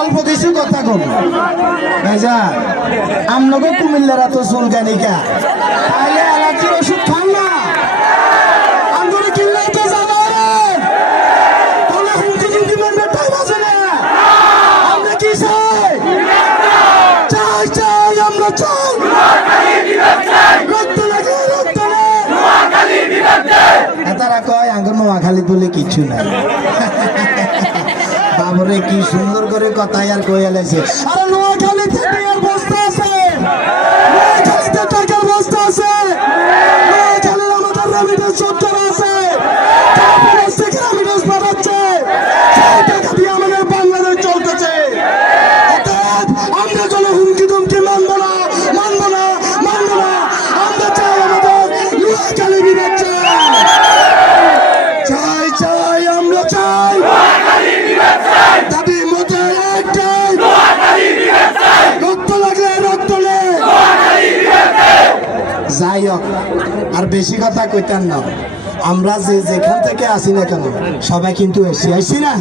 অল্প কিছু কথা কম ভাইজা আমনগো কুমিল্লারা তো চুলকানিকা তাহলে অ্যালার্জির ওষুধ খান না আঙ্গুরে কিনলে তো যাবেন তাহলে হুমকি ঝুঁকি মারবে টাইম আছে না আমরা কি চাই চাই চাই আমরা চাই রক্ত লাগে রক্ত তারা কয় আঙ্গুর নোয়াখালী বলে কিছু নাই বাবরে কি সুন্দর করে কথা আর কয়ে লেছে আরে নোয়াখালীতে টাকার বস্তা আছে নোয়াখালীতে টাকার বস্তা আছে নোয়াখালীর আমাদের রেমিটেন্স সরকার আছে কাপড় থেকে রেমিটেন্স পাঠাচ্ছে সেই টাকা দিয়ে আমাদের বাংলাদেশ চলতেছে অর্থাৎ আমরা কোনো হুমকি ধুমকি মানবো না মানবো না মানবো না আমরা চাই আমাদের নোয়াখালী বিভাগ চাই চাই আমরা চাই দাবি মতে একটাই রক্ত লাগলে রক্ত নে যাই হোক আর বেশি কথা কইতেন না আমরা যে যেখান থেকে আসি না কেন সবাই কিন্তু আসি না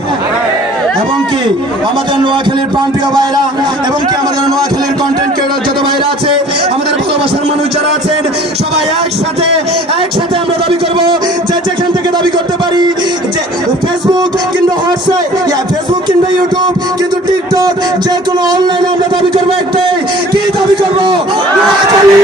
এবং কি আমাদের নোয়াখালীর প্রাণপ্রিয় ভাইরা এবং কি আমাদের নোয়াখালীর কন্টেন্ট ক্রিয়েটর যত ভাইরা আছে আমাদের ভালোবাসার মানুষ যারা আছেন সবাই একসাথে আমরা দাবি করব যে যেখান থেকে দাবি করতে পারি যে ফেসবুক কিংবা হোয়াটসঅ্যাপ ফেসবুক কিংবা ইউটিউব কিন্তু টিকটক যে কোনো অনলাইনে আমরা দাবি করবো একটাই কি দাবি করবো নোয়াখালী